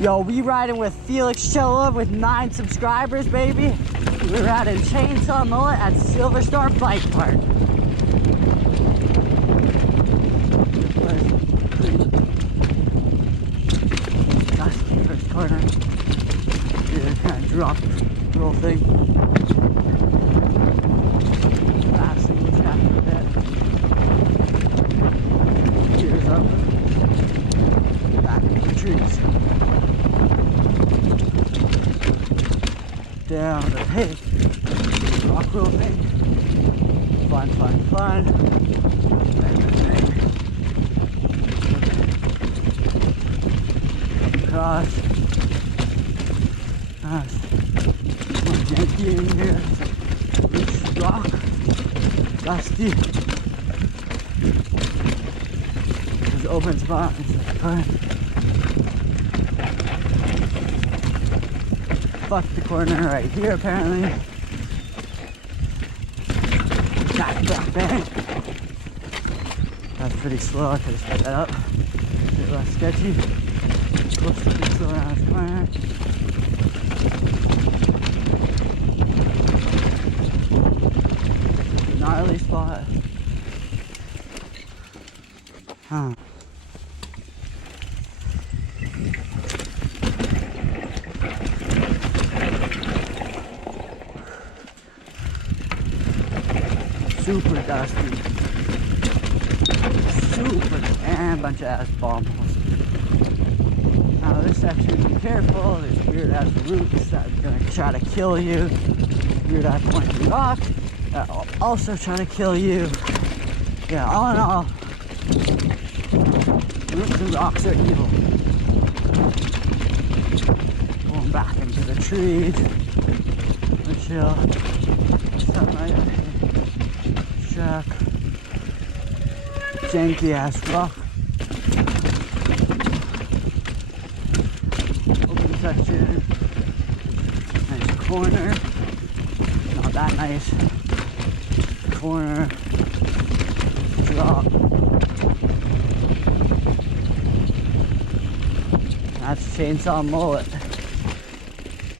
Yo, we riding with Felix Chilla with 9 subscribers, baby. We're riding Chainsaw Mullet at Silver Star Bike Park. That's the first corner. Yeah, kind of dropped the whole thing. Fast and loose after a bit. Gears up. Back into the trees. Down the pit. Rock roll thing. Fun, fun, fun. Come across. Nice. One janky in here. Loose rock. Dusty. There's open spot. It's like fun. Fuck the corner right here, apparently. Back, bang. That's pretty slow. I could have sped that up. A bit less sketchy. Close to the slow around this corner. Gnarly spot. Huh. Super dusty. Super, and a bunch of ass bombs. Now this section, be careful. There's weird ass roots that are gonna try to kill you. Weird ass pointy rock that will also try to kill you. Yeah, all in all, roots and rocks are evil. Going back into the trees. We chill. Something right up here. Track. Janky ass rock. Open section. Nice corner. Not that nice. Corner. Drop. That's Chainsaw Mullet.